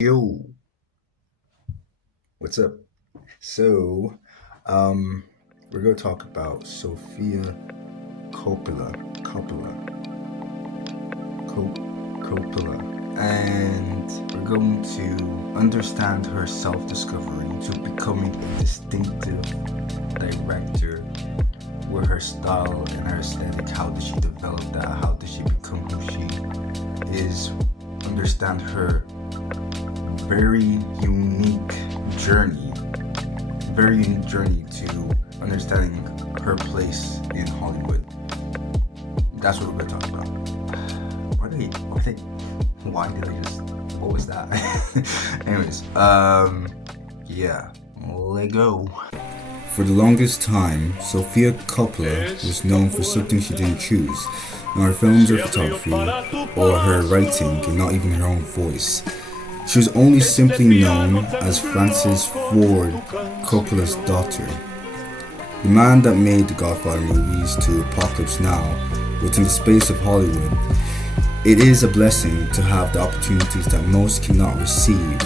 Yo, what's up? So, um, we're gonna talk about Sofia Coppola, Coppola, and we're going to understand her self-discovery to becoming a distinctive director. With her style and her aesthetic, how did she develop that? How did she become who she is? Understand her very unique journey, very unique journey to understanding her place in Hollywood. That's what we're gonna talk about. Why did I just, what was that? Anyways, yeah, let go. For the longest time, Sofia Coppola was known for something she didn't choose, not her films or photography, or her writing, and not even her own voice. She was only simply known as Francis Ford Coppola's daughter. The man that made the Godfather movies to Apocalypse Now within the space of Hollywood. It is a blessing to have the opportunities that most cannot receive,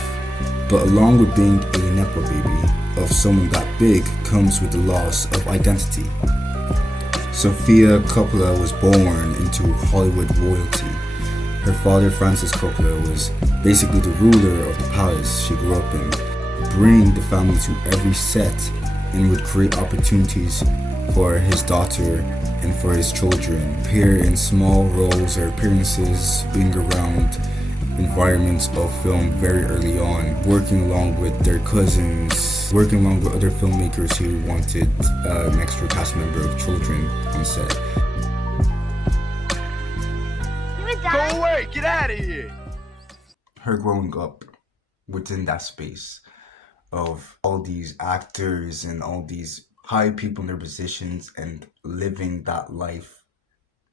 but along with being a Nepo baby of someone that big comes with the loss of identity. Sofia Coppola was born into Hollywood royalty. Her father, Francis Coppola, was basically the ruler of the palace she grew up in, bringing the family to every set and would create opportunities for his daughter and for his children, appear in small roles or appearances, being around environments of film very early on, working along with their cousins, working along with other filmmakers who wanted an extra cast member of children on set. Go away! Get out of here! Her growing up within that space of all these actors and all these high people in their positions and living that life,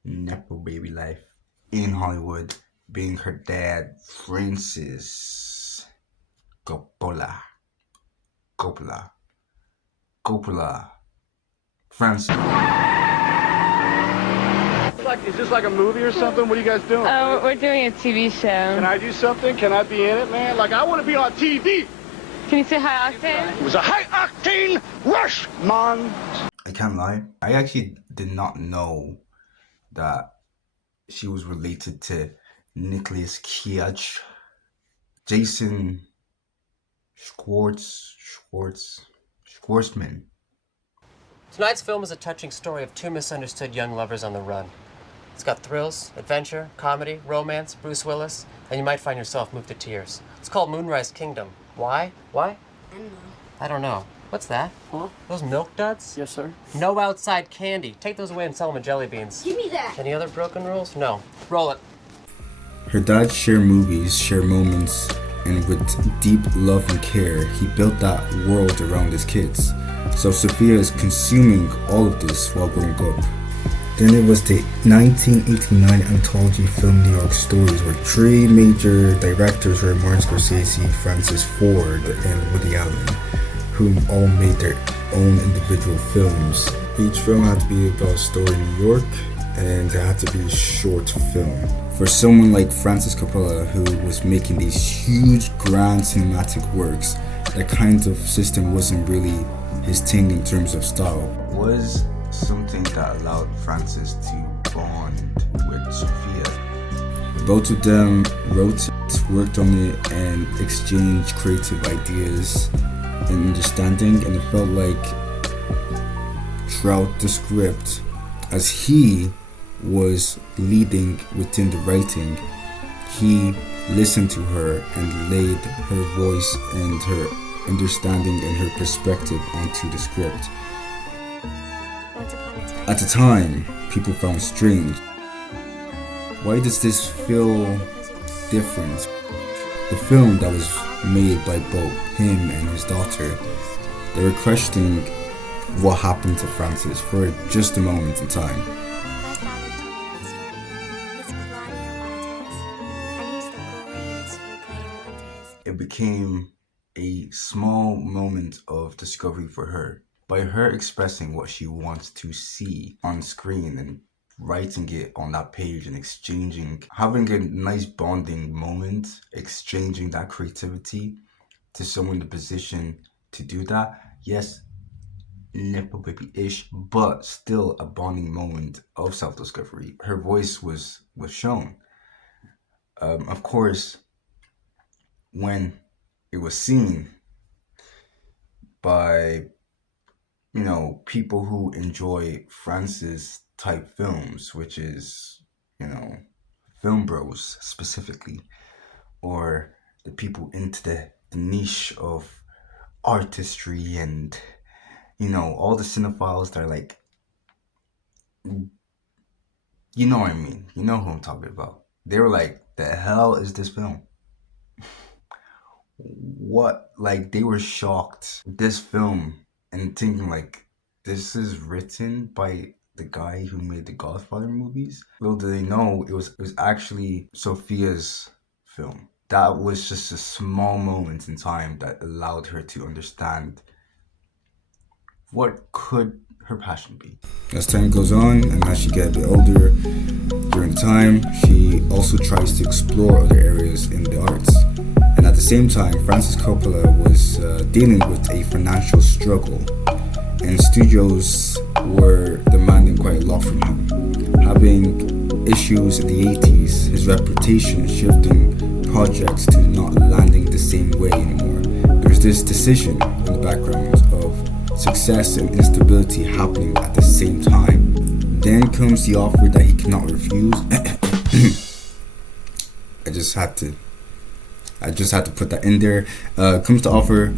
Nepo baby life, in Hollywood, being her dad, Francis Coppola. Coppola. Coppola. Francis. Is this like a movie or something? What are you guys doing? Oh, we're doing a TV show. Can I do something? Can I be in it, man? Like, I want to be on TV. Can you say high octane? It was a high-octane rush, man. I can't lie. I actually did not know that she was related to Nicholas Cage, Jason Schwartzman. Tonight's film is a touching story of two misunderstood young lovers on the run. It's got thrills, adventure, comedy, romance, Bruce Willis, and you might find yourself moved to tears. It's called Moonrise Kingdom. Why? Why? I don't know. What's that? Huh? Those milk duds? Yes, sir. No outside candy. Take those away and sell them in jelly beans. Give me that. Any other broken rules? No. Roll it. Her dad shared movies, shared moments, and with deep love and care, he built that world around his kids. So Sofia is consuming all of this while growing up. Then it was the 1989 anthology film New York Stories, where three major directors were Martin Scorsese, Francis Ford, and Woody Allen, who all made their own individual films. Each film had to be about a story in New York, and it had to be a short film. For someone like Francis Coppola, who was making these huge, grand cinematic works, that kind of system wasn't really his thing in terms of style. Was something that allowed Francis to bond with Sofia. Both of them wrote it, worked on it, and exchanged creative ideas and understanding, and it felt like throughout the script, as he was leading within the writing, he listened to her and laid her voice and her understanding and her perspective onto the script. At the time, people found strange. Why does this feel different? The film that was made by both him and his daughter, they were questioning what happened to Francis for just a moment in time. It became a small moment of discovery for her by her expressing what she wants to see on screen and writing it on that page and having a nice bonding moment, exchanging that creativity to someone in the position to do that. Yes, nepo baby-ish, but still a bonding moment of self-discovery. Her voice was shown. Of course, when it was seen by people who enjoy Francis type films, which is film bros specifically, or the people into the niche of artistry and all the cinephiles that are like, you know what I mean, you know who I'm talking about. They were like, the hell is this film? What? Like, they were shocked this film and thinking like, this is written by the guy who made the Godfather movies. Little did they know it was actually Sofia's film. That was just a small moment in time that allowed her to understand what could her passion be. As time goes on and as she gets a bit older, during time she also tries to explore other areas in the arts. And at the same time, Francis Coppola was dealing with a financial struggle, and studios were demanding quite a lot from him. Having issues in the 80s, his reputation shifting, projects to not landing the same way anymore. There's this decision in the background of success and instability happening at the same time. Then comes the offer that he cannot refuse. I just had to put that in there. Comes to offer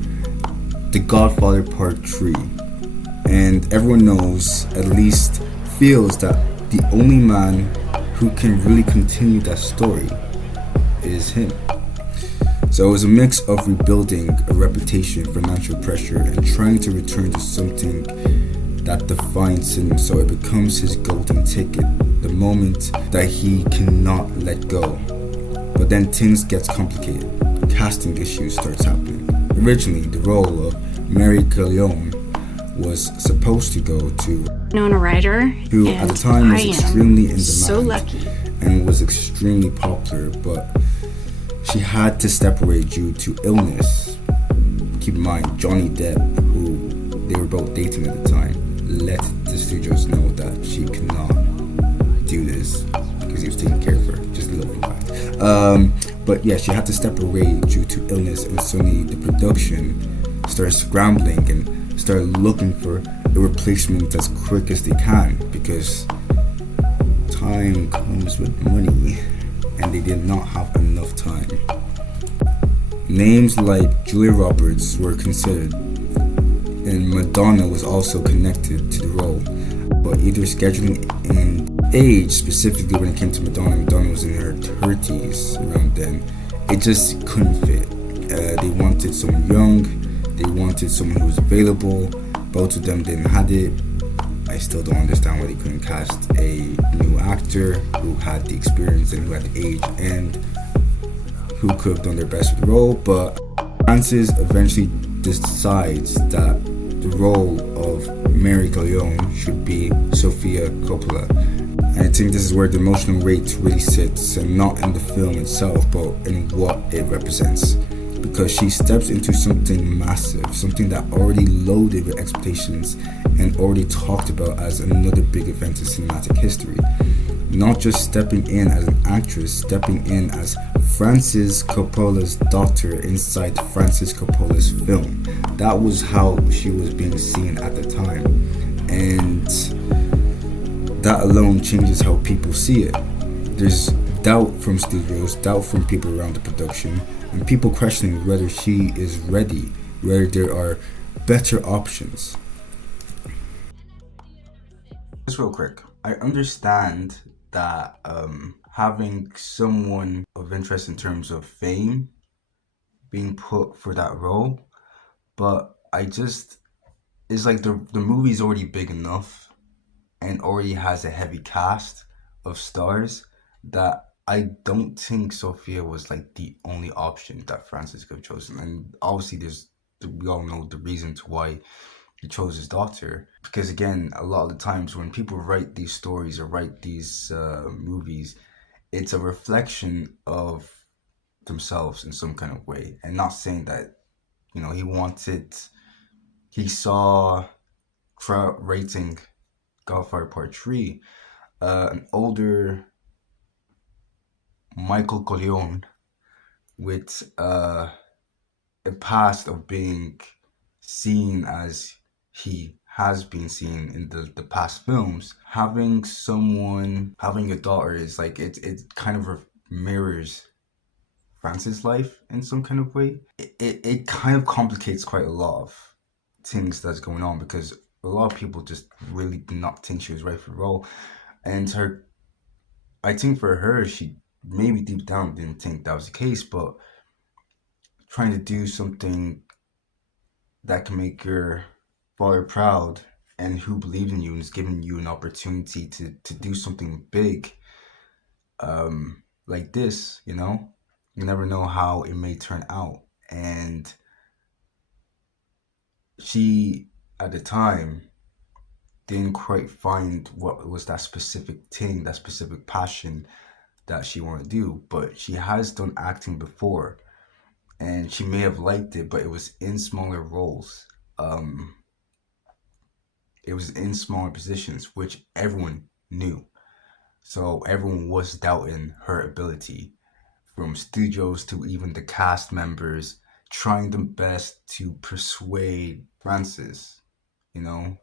The Godfather Part 3. And everyone knows, at least feels, that the only man who can really continue that story is him. So it was a mix of rebuilding a reputation, financial pressure, and trying to return to something that defines him, so it becomes his golden ticket, the moment that he cannot let go. But then things gets complicated. Casting issues starts happening. Originally, the role of Mary Corleone was supposed to go to Winona Ryder, who at the time was extremely in demand, so lucky, and was extremely popular, but she had to step away due to illness. Keep in mind, Johnny Depp, who they were both dating at the time, let the studios know that she cannot do this because he was taking care of her. Just a little fact. But yeah, she had to step away due to illness, and suddenly the production started scrambling and started looking for a replacement as quick as they can, because time comes with money, and they did not have enough time. Names like Julia Roberts were considered, and Madonna was also connected to the role, but either scheduling and age, specifically when it came to Madonna was in her 30s around then, it just couldn't fit. They wanted someone young, they wanted someone who was available. Both of them didn't have it. I still don't understand why they couldn't cast a new actor who had the experience and who had the age and who could have done their best with the role. But Francis eventually decides that the role of Mary Corleone should be Sofia Coppola. And I think this is where the emotional weight really sits, and not in the film itself, but in what it represents. Because she steps into something massive, something that already loaded with expectations and already talked about as another big event in cinematic history. Not just stepping in as an actress, stepping in as Francis Coppola's daughter inside Francis Coppola's film. That was how she was being seen at the time. And that alone changes how people see it. There's doubt from studios, doubt from people around the production, and people questioning whether she is ready, whether there are better options. Just real quick, I understand that having someone of interest in terms of fame being put for that role, but it's like the movie's already big enough and already has a heavy cast of stars that I don't think Sofia was like the only option that Francis could have chosen. And obviously we all know the reasons why he chose his daughter. Because again, a lot of the times when people write these stories or write these movies, it's a reflection of themselves in some kind of way. And not saying that, he saw crowd rating Godfather Part 3, an older Michael Corleone with a past of being seen as he has been seen in the past films. Having a daughter is like, it kind of mirrors Francis' life in some kind of way. It kind of complicates quite a lot of things that's going on, because a lot of people just really did not think she was right for the role. And I think for her, she maybe deep down didn't think that was the case, but trying to do something that can make your father proud and who believed in you and is giving you an opportunity to do something big like this, you never know how it may turn out. And she, at the time, didn't quite find what was that specific thing, that specific passion that she wanted to do. But she has done acting before, and she may have liked it, but it was in smaller roles. It was in smaller positions, which everyone knew. So everyone was doubting her ability, from studios to even the cast members, trying their best to persuade Francis,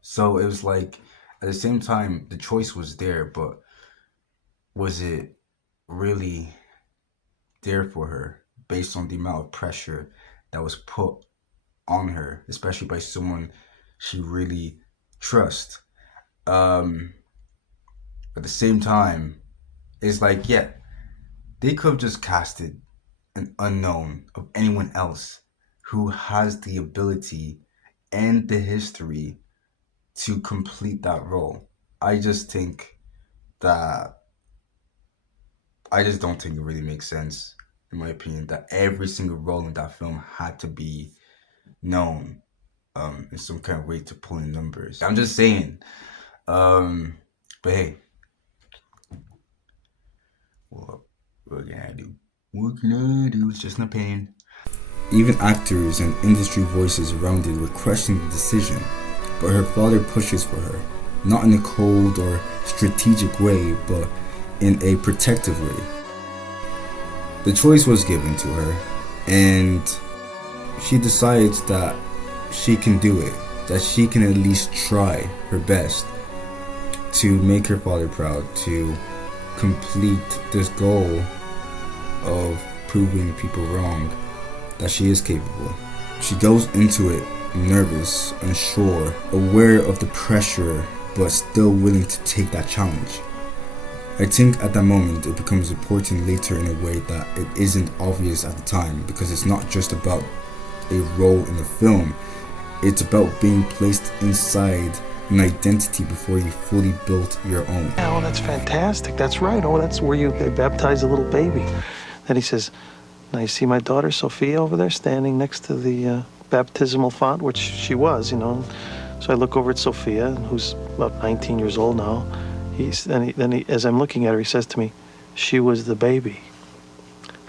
So it was like, at the same time, the choice was there, but was it really there for her based on the amount of pressure that was put on her, especially by someone she really trusts? At the same time, it's like, yeah, they could have just casted an unknown of anyone else who has the ability and the history to complete that role. I just don't think it really makes sense, in my opinion, that every single role in that film had to be known in some kind of way to pull in numbers. I'm just saying. But hey, what can I do? What can I do? It's just an opinion. Even actors and industry voices around it were questioning the decision, but her father pushes for her, not in a cold or strategic way, but in a protective way. The choice was given to her, and she decides that she can do it, that she can at least try her best to make her father proud, to complete this goal of proving people wrong, that she is capable. She goes into it nervous, unsure, aware of the pressure, but still willing to take that challenge. I think at that moment it becomes important later in a way that it isn't obvious at the time, because it's not just about a role in the film, it's about being placed inside an identity before you fully built your own. Oh, that's fantastic. That's right. Oh, that's where they baptize a little baby. Then he says, now you see my daughter Sofia over there standing next to the baptismal font, which she was, So I look over at Sofia, who's about 19 years old now. Then he, as I'm looking at her, he says to me, she was the baby.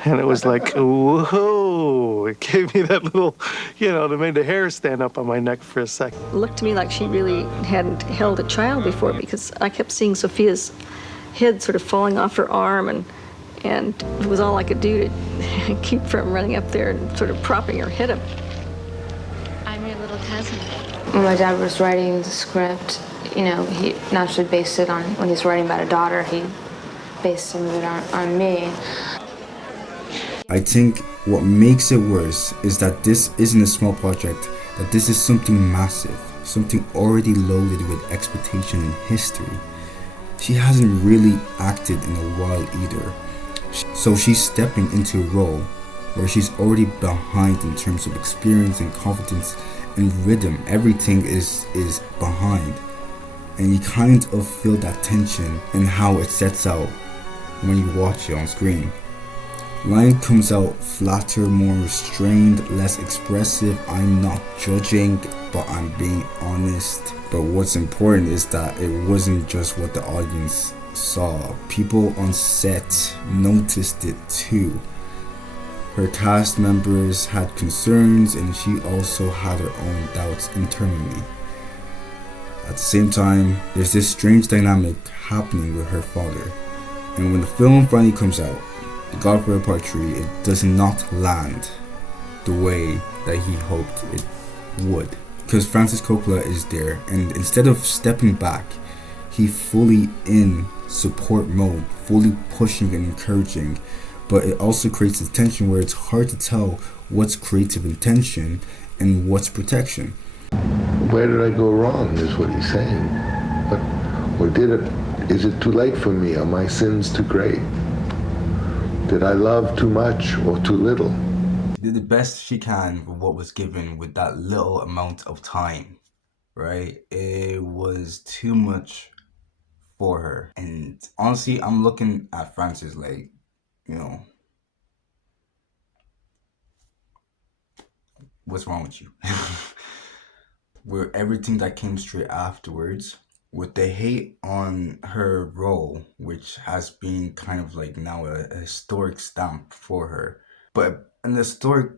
And it was like, whoa, it gave me that little, that made the hair stand up on my neck for a second. It looked to me like she really hadn't held a child before, because I kept seeing Sophia's head sort of falling off her arm, and it was all I could do to keep from running up there and sort of propping her head up. I'm your little cousin. When my dad was writing the script, he naturally based it on, when he's writing about a daughter, he based some of it on me. I think what makes it worse is that this isn't a small project, that this is something massive, something already loaded with expectation and history. She hasn't really acted in a while either, so she's stepping into a role where she's already behind in terms of experience and confidence and rhythm. Everything is behind, and you kind of feel that tension and how it sets out when you watch it on screen. Line comes out flatter, more restrained, less expressive. I'm not judging, but I'm being honest. But what's important is that it wasn't just what the audience saw. People on set noticed it too. Her cast members had concerns, and she also had her own doubts internally. At the same time, there's this strange dynamic happening with her father. And when the film finally comes out, The Godfather Part 3, it does not land the way that he hoped it would. Because Francis Coppola is there, and instead of stepping back, he fully in support mode, fully pushing and encouraging. But it also creates a tension where it's hard to tell what's creative intention and what's protection. Where did I go wrong is what he's saying. Is it too late for me? Are my sins too great? Did I love too much or too little? She did the best she can with what was given with that little amount of time, right? It was too much for her. And honestly, I'm looking at Francis like, you know, what's wrong with you? Where everything that came straight afterwards, with the hate on her role, which has been kind of like now a historic stamp for her, but an historic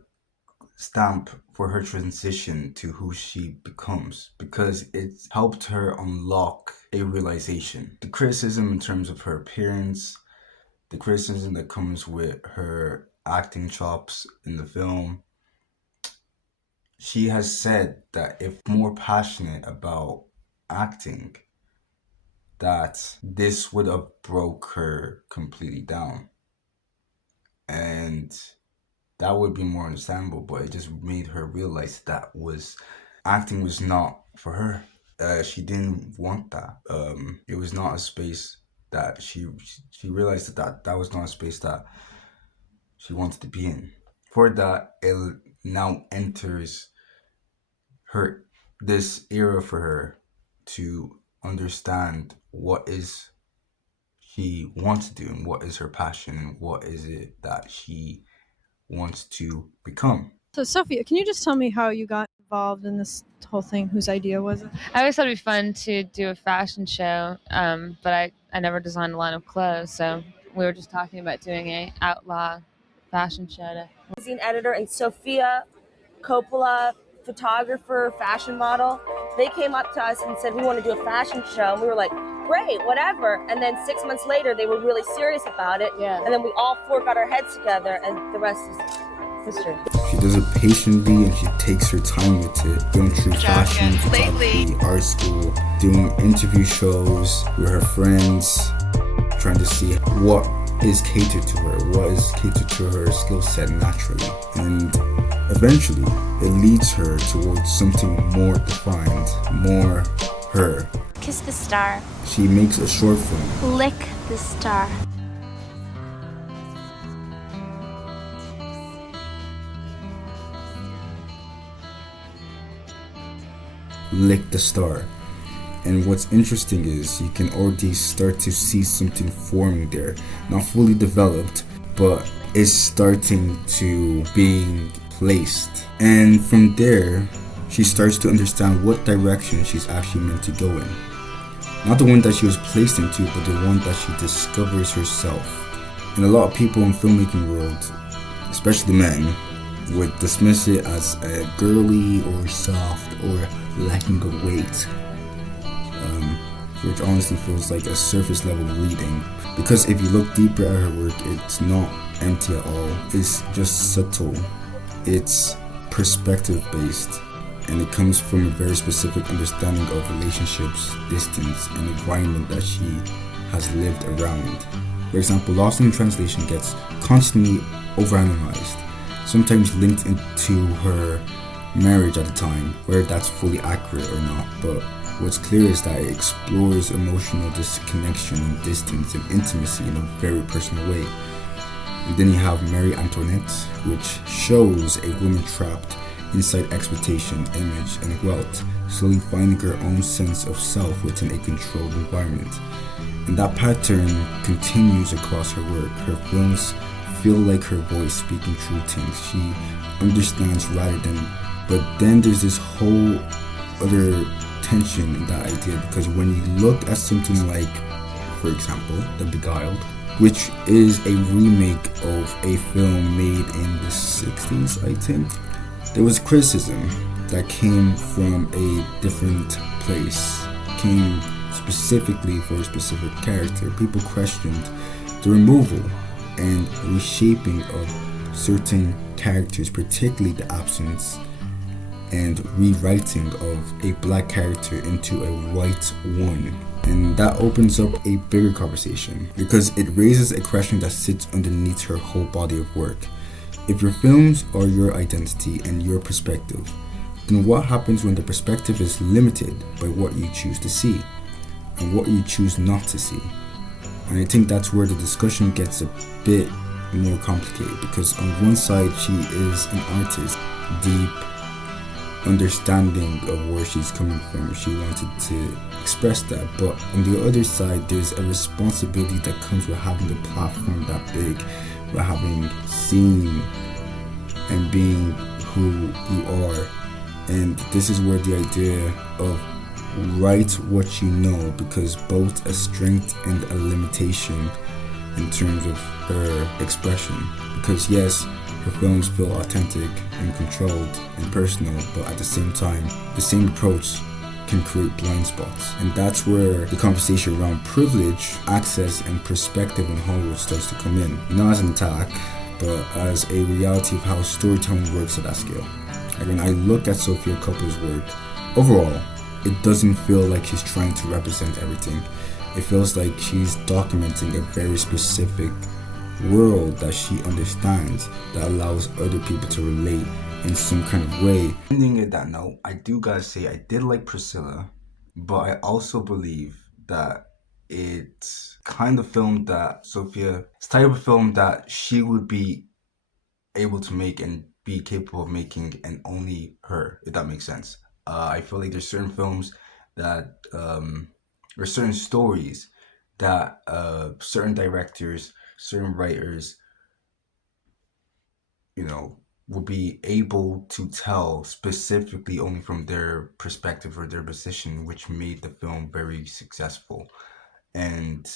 stamp for her transition to who she becomes, because it's helped her unlock a realization. The criticism in terms of her appearance, the criticism that comes with her acting chops in the film, she has said that if more passionate about acting, that this would have broke her completely down. And that would be more understandable, but it just made her realize that acting was not for her. She didn't want that. It was not a space that she realized that was not a space that she wanted to be in. For that, it now enters this era for her to understand what is she wants to do and what is her passion and what is it that she wants to become. So Sophia, can you just tell me how you got involved in this whole thing? Whose idea was it? I always thought it'd be fun to do a fashion show, but I never designed a line of clothes, so we were just talking about doing a outlaw fashion show. Magazine editor and Sofia Coppola, photographer, fashion model, they came up to us and said, we want to do a fashion show. And we were like, great, whatever. And then 6 months later, they were really serious about it. Yeah. And then we all four got our heads together, and the rest is history. She does it patiently, and she takes her time with it, going through fashion, photography, art school, doing interview shows with her friends, trying to see what is catered to her, what is catered to her skill set naturally. And eventually, it leads her towards something more defined, more her. Kiss the star. She makes a short film. Lick the star. Lick the Star. And what's interesting is you can already start to see something forming there. Not fully developed, but it's starting to being placed. And from there, she starts to understand what direction she's actually meant to go in. Not the one that she was placed into, but the one that she discovers herself. And a lot of people in filmmaking world, especially men, would dismiss it as girly or soft or lacking of weight, which honestly feels like a surface level reading. Because if you look deeper at her work, it's not empty at all. It's just subtle. It's perspective based, and it comes from a very specific understanding of relationships, distance, and environment that she has lived around. For example, Lost in Translation gets constantly overanalyzed, sometimes linked into her marriage at the time, whether that's fully accurate or not. But what's clear is that it explores emotional disconnection and distance and intimacy in a very personal way. And then you have Marie Antoinette, which shows a woman trapped inside expectation, image, and wealth, slowly finding her own sense of self within a controlled environment. And that pattern continues across her work. Her films feel like her voice speaking true things. She understands rather than. But then there's this whole other tension in that idea, because when you look at something like, for example, The Beguiled, which is a remake of a film made in the 60s, I think, there was criticism that came from a different place, came specifically for a specific character. People questioned the removal and reshaping of certain characters, particularly the absence and rewriting of a black character into a white one. And that opens up a bigger conversation, because it raises a question that sits underneath her whole body of work. If your films are your identity and your perspective, then what happens when the perspective is limited by what you choose to see and what you choose not to see? And I think that's where the discussion gets a bit more complicated, because on one side she is an artist, deep understanding of where she's coming from. She wanted to express that, but on the other side there's a responsibility that comes with having a platform that big, with having seen and being who you are. And this is where the idea of write what you know, because both a strength and a limitation in terms of her expression. Because yes, her films feel authentic and controlled and personal, but at the same time, the same approach can create blind spots. And that's where the conversation around privilege, access, and perspective in Hollywood starts to come in. Not as an attack, but as a reality of how storytelling works at that scale. And when I look at Sofia Coppola's work, overall, it doesn't feel like she's trying to represent everything. It feels like she's documenting a very specific world that she understands, that allows other people to relate in some kind of way. Ending at that note, I do gotta say I did like Priscilla, but I also believe that it's kind of film that Sofia, it's type of film that she would be able to make and be capable of making, and only her, if that makes sense. I feel like there's certain films that, or certain stories that certain directors, certain writers, will be able to tell specifically only from their perspective or their position, which made the film very successful. And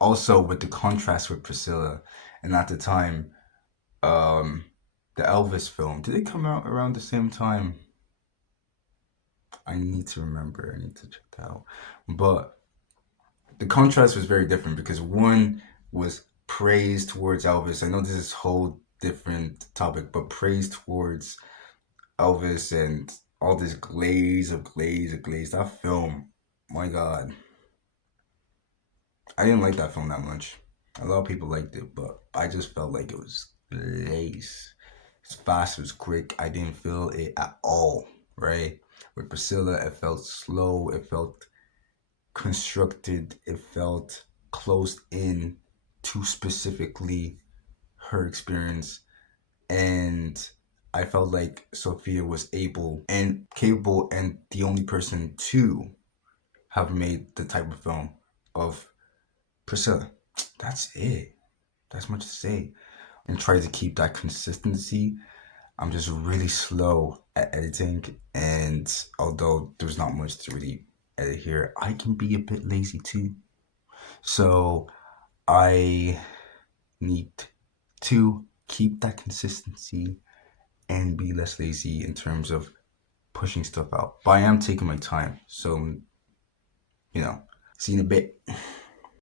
also with the contrast with Priscilla, and at the time, the Elvis film, did it come out around the same time? I need to remember, I need to check that out. But the contrast was very different, because one was praise towards Elvis. I know this is a whole different topic, but praise towards Elvis and all this glaze. That film, my God. I didn't like that film that much. A lot of people liked it, but I just felt like it was glaze. It's fast, it was quick. I didn't feel it at all, right? With Priscilla, it felt slow, it felt constructed, it felt closed in to specifically her experience. And I felt like Sofia was able and capable and the only person to have made the type of film of Priscilla. That's it. That's much to say. And try to keep that consistency. I'm just really slow at editing, and although there's not much to really edit here, I can be a bit lazy too. So I need to keep that consistency and be less lazy in terms of pushing stuff out. But I am taking my time, so see you in a bit.